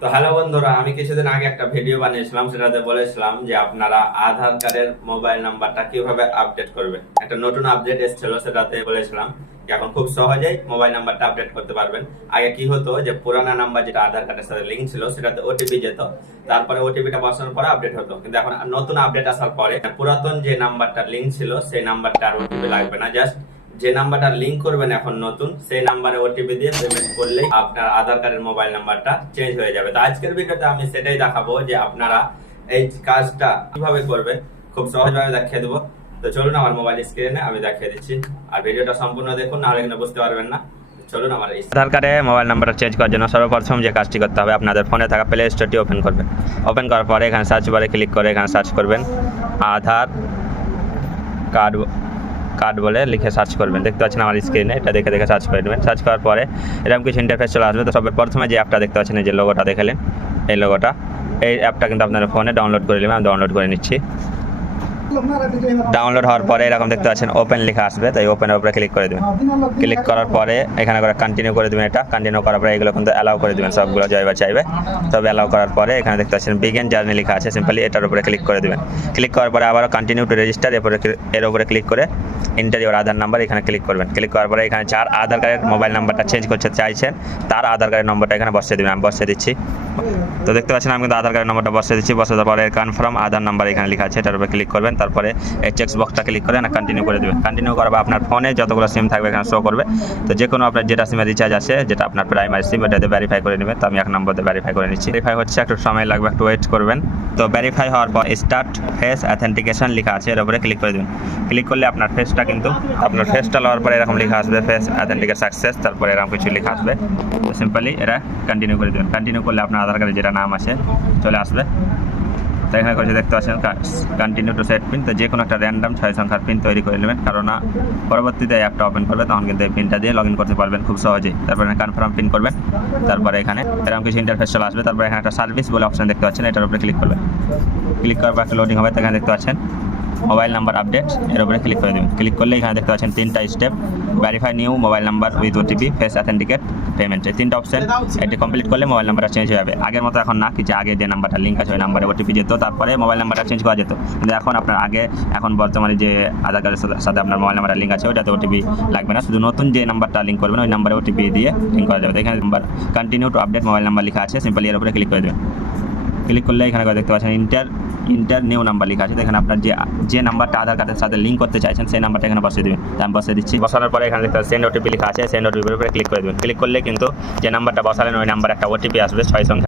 তো হ্যালো বন্ধুরা, আমি কিছুদিন আগে একটা ভিডিও বানিয়েছিলাম, সেটাতে বলেছিলাম যে আপনারা আধার কার্ডের মোবাইল নাম্বারটা কিভাবে আপডেট করবেন। একটা নতুন আপডেট এসেছিল, সেটাতে বলেছিলাম যে এখন খুব সহজেই মোবাইল নাম্বারটা আপডেট করতে পারবেন। আগে কি হতো যে পুরানা নাম্বার যেটা আধার কার্ডের সাথে লিঙ্ক ছিল সেটাতে ওটিপি যেত, তারপরে ওটিপিটা বসানোর পরে আপডেট হতো। কিন্তু এখন নতুন আপডেট আসার পরে পুরাতন যে নাম্বারটা লিঙ্ক ছিল সেই নাম্বারটা আর ওটিপি লাগবে না। জাস্ট যে নাম্বারটা লিংক করবেন এখন নতুন, সেই নাম্বারে ওটিপি দিয়ে পেমেন্ট করলেই আপনার আধার কার্ডের মোবাইল নাম্বারটা চেঞ্জ হয়ে যাবে। তো আজকের ভিডিওতে আমি সেটাই দেখাবো যে আপনারা এই কাজটা কিভাবে করবেন, খুব সহজভাবে দেখিয়ে দেবো। তো চলুন আমার মোবাইল স্ক্রিনে আমি দেখিয়ে দিচ্ছি, আর ভিডিওটা সম্পূর্ণ দেখুন, নাহলে কিন্তু বুঝতে পারবেন না। চলুন আমার আধার কার্ডে মোবাইল নাম্বারটা চেঞ্জ করার জন্য সর্বপ্রথম যে কাজটি করতে হবে, আপনাদের ফোনে থাকা প্লে স্টোরটি ওপেন করবেন। ওপেন করার পরে এখানে সার্চ বারে ক্লিক করে এখানে সার্চ করবেন আধার কার্ড কার্ড বলে লিখে সার্চ করবেন। দেখতে পাচ্ছেন আমার স্ক্রিনে, এটা দেখে দেখে সার্চ করে নেবেন। সার্চ করার পরে এরকম কিছু ইন্টারফেস চলে আসবে। তো সবার প্রথমে যে অ্যাপটা দেখতে পাচ্ছেন, এই যে লোগোটা দেখালেন, এই লোগোটা, এই অ্যাপটা কিন্তু আপনার ফোনে ডাউনলোড করে নেবেন। আমি ডাউনলোড করে নিচ্ছি। ডাউনলোড হওয়ার পরে এরকম দেখতে পাচ্ছেন ওপেন লেখা আসবে, তাই ওপেনের উপরে ক্লিক করে দেবেন। ক্লিক করার পরে এখানে করে কন্টিনিউ করে দেবেন। এটা কন্টিনিউ করার পরে এগুলো কিন্তু অ্যালাউ করে দেবেন, সবগুলো জয়বা চাইবে। তবে অ্যালাউ করার পরে এখানে দেখতে পাচ্ছেন বিগিন জার্নি লেখা আছে, সিম্পলি এটার উপরে ক্লিক করে দেবেন। ক্লিক করার পরে আবার কন্টিনিউ টু রেজিস্টার, এর উপরে ক্লিক করে এন্টার ইওর আধার নাম্বার এখানে ক্লিক করবেন। ক্লিক করার পরে এখানে যার আধার কার্ডের মোবাইল নাম্বারটা চেঞ্জ করতে চাইছেন তার আধার কার্ডের নম্বরটা এখানে বসিয়ে দেবেন। আমি বসিয়ে দিচ্ছি। তো দেখতে পাচ্ছেন আমি কিন্তু আধার কার্ডের নম্বরটা বসিয়ে দিচ্ছি। বসানোর পরে কনফার্ম আধার নাম্বার এখানে লেখা আছে, এটার উপরে ক্লিক করবেন। তারপরে এই চেক বক্সটা ক্লিক করে না কন্টিনিউ করে দেবেন। কন্টিনিউ করার পর আপনার ফোনে যতগুলো সিম থাকবে এখানে শো করবে। তো যে কোনো আপনার যেটা সিমে রিচার্জ আছে, যেটা আপনার প্রাইমারি সিম, এটাতে ভেরিফাই করে নেবেন। তো আমি 1 নম্বর দিয়ে ভেরিফাই করে নিচ্ছি। ভেরিফাই হচ্ছে, একটু সময় লাগবে, একটু ওয়েট করবেন। তো ভেরিফাই হওয়ার পর স্টার্ট ফেস অথেন্টিকেশন লেখা আছে, এর উপরে ক্লিক করে দেবেন। ক্লিক করলে আপনার ফেসটা কিন্তু আপনার ফেসটা লওয়ার পরে এরকম লেখা আসবে ফেস অথেন্টিকেট সাকসেস, তারপরে এরকম কিছু লেখা আসবে। তো সিম্পলি এটা কন্টিনিউ করে দেবেন। কন্টিনিউ করলে আপনার আধার কার্ডে যেটা নাম আছে চলে আসবে। তো এখানে করে দেখতে পাচ্ছেন কন্টিনিউ টু সেট পিন। তো যে কোনো একটা র্যান্ডম 6 সংখ্যার পিন তৈরি করে নেবেন, কারণ পরবর্তীতে অ্যাপটা ওপেন করবে তখন কিন্তু এই পিনটা দিয়ে লগ ইন করতে পারবেন খুব সহজেই। তারপরে কনফার্ম পিন করবেন। তারপরে এখানে এরকম কিছু ইন্টারফেস চলে আসবে। তারপরে এখানে একটা সার্ভিস বলে অপশন দেখতে পাচ্ছেন, এটার উপরে ক্লিক করবেন। ক্লিক করার পর একটা লোডিং হবে। এখানে দেখতে পাচ্ছেন মোবাইল নাম্বার আপডেট, এর উপরে ক্লিক করে দেবেন। ক্লিক করলে এখানে দেখতে পাচ্ছেন 3টা step, verify new mobile number with OTP, face authenticate, payment, এই 3টা অপশন। এটি কমপ্লিট করলে মোবাইল নাম্বারটা চেঞ্জ হয়ে যাবে। আগের মতো এখন না, যে আগে যে নাম্বারটা লিঙ্ক আছে ওই নাম্বারে ওটিপি যেত, তারপরে মোবাইল নাম্বারটা চেঞ্জ করা যেত। কিন্তু এখন আপনার এখন বর্তমানে যে আধার কার্ডের সাথে আপনার মোবাইল নাম্বারটা লিঙ্ক আছে ওটাতে ওটিপি লাগবে না, শুধু নতুন যে নাম্বারটা লিঙ্ক করবেন ওই নাম্বারে ওটিপি দিয়ে লিঙ্ক করা যাবে। এখানে number continue to update mobile number লেখা আছে, সিম্পলি এর উপরে ক্লিক করে দেবেন। ক্লিক করলে এখানে দেখতে পাচ্ছেন ইন্টার নিউ নাম্বার লেখা আছে। এখানে আপনার যে নাম্বারটা আধার কার্ডের সাথে লিঙ্ক করতে চাইছেন সেই নাম্বারটা এখানে বসিয়ে দেবেন। আমি বসিয়ে দিচ্ছি। বসানোর পরে এখানে দেখতে সেন্ড ওটিপি লেখা আছে, সেন্ড ওটিপির উপরে ক্লিক করে দেবেন। ক্লিক করলে কিন্তু যে নাম্বারটা বসালেন ওই নাম্বার একটা ওটিপি আসবে 6